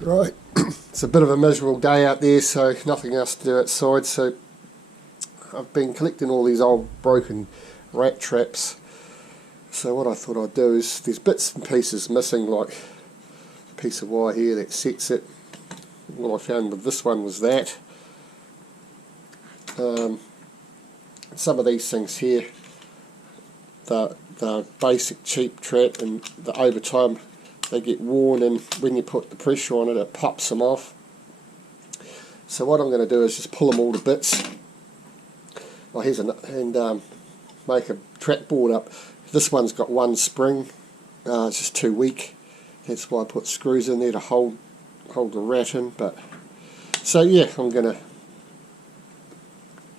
Right, it's a bit of a miserable day out there, so nothing else to do outside, so I've been collecting all these old broken rat traps. So what I thought I'd do is, there's bits and pieces missing, like a piece of wire here that sets it. What I found with this one was that. Some of these things here, they're basic cheap trap, and over time they get worn, and when you put the pressure on it, it pops them off. So what I'm going to do is just pull them all to bits. Oh, and make a trap board up. This one's got one spring, it's just too weak. That's why I put screws in there to hold the rat in. But so yeah, I'm going to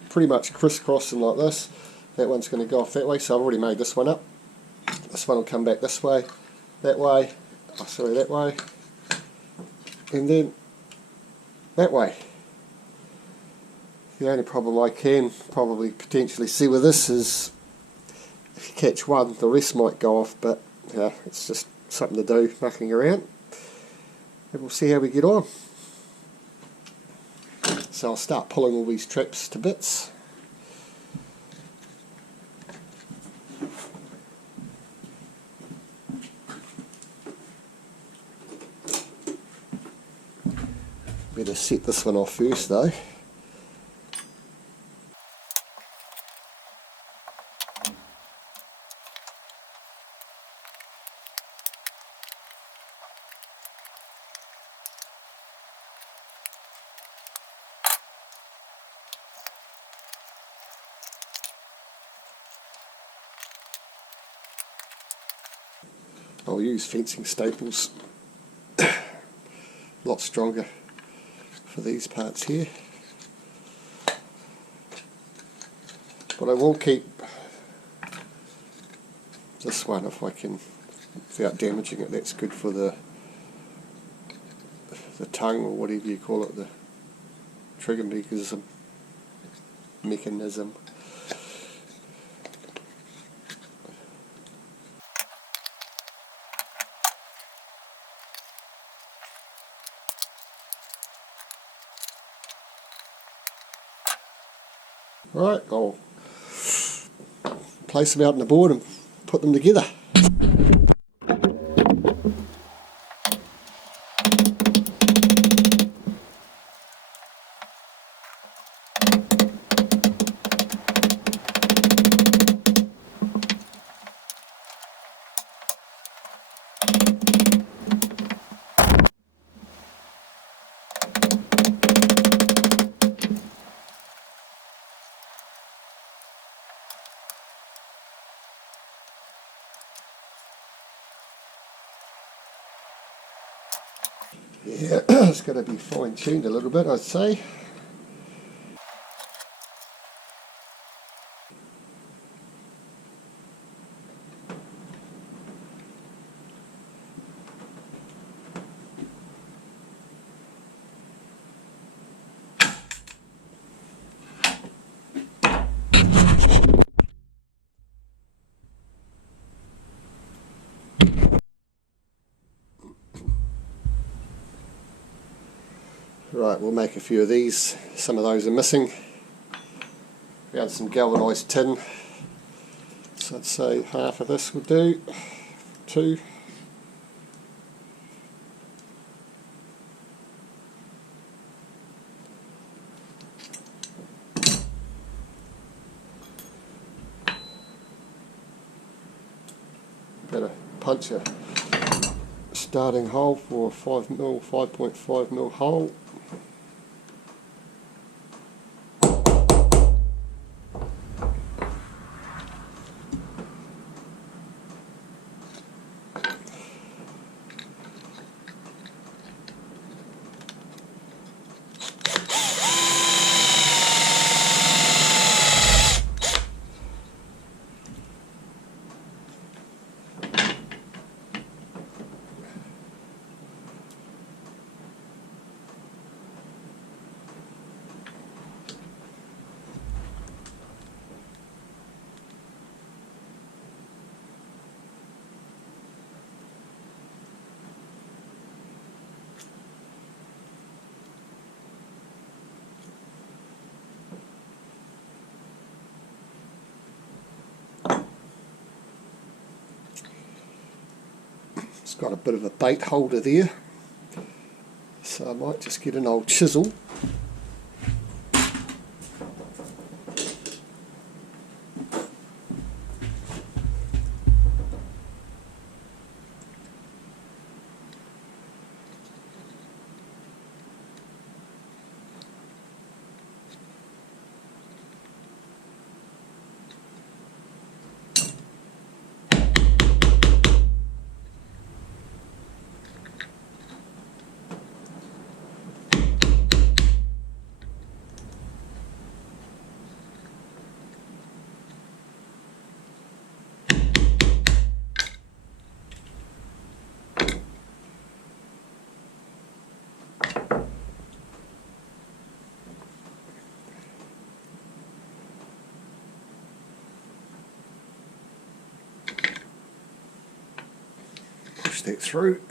pretty much crisscross them like this. That one's going to go off that way, so I've already made this one up. This one will come back this way, that way, that way, and then that way. The only problem I can probably potentially see with this is if you catch one, the rest might go off, but yeah, it's just something to do, mucking around, and we'll see how we get on. So I'll start pulling all these traps to bits. Better set this one off first though. I'll use fencing staples, a lot stronger for these parts here, but I will keep this one if I can without damaging it. That's good for the tongue, or whatever you call it, the trigger mechanism. Right, I'll place them out on the board and put them together. Yeah, it's got to be fine-tuned a little bit, I'd say. Right, we'll make a few of these. Some of those are missing. We had some galvanised tin, so I'd say half of this will do. 2. Better punch a starting hole for a 5mm, 5.5mm hole. It's got a bit of a bait holder there, so I might just get an old chisel. Push that through.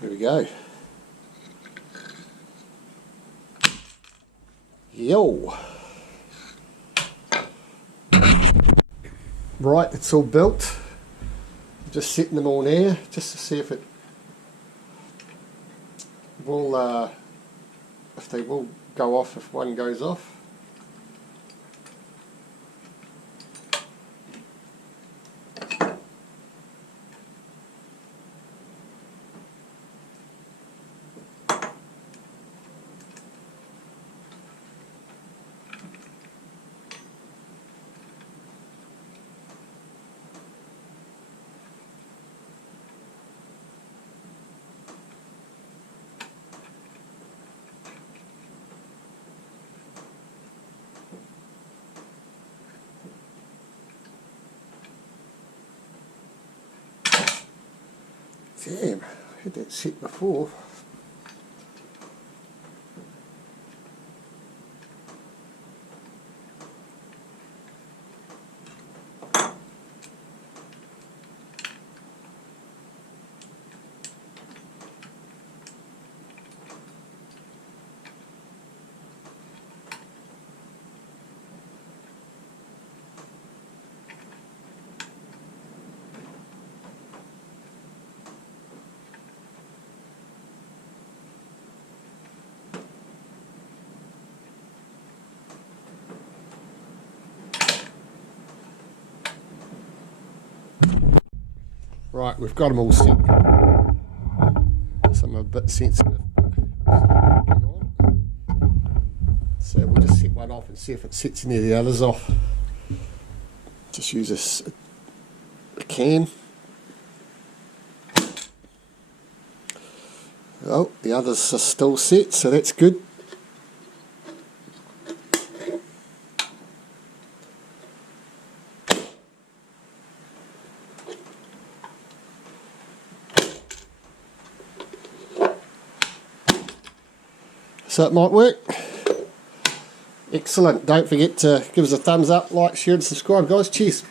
There we go. Yo! Right, it's all built. Just setting them on air just to see if it will, if they will go off if one goes off. Damn, I had that set before. Right, we've got them all set. Some are a bit sensitive. So we'll just set one off and see if it sets any of the others off. Just use a can. Oh, the others are still set, so that's good. So it might work. Excellent. Don't forget to give us a thumbs up, like, share and subscribe, guys. Cheers.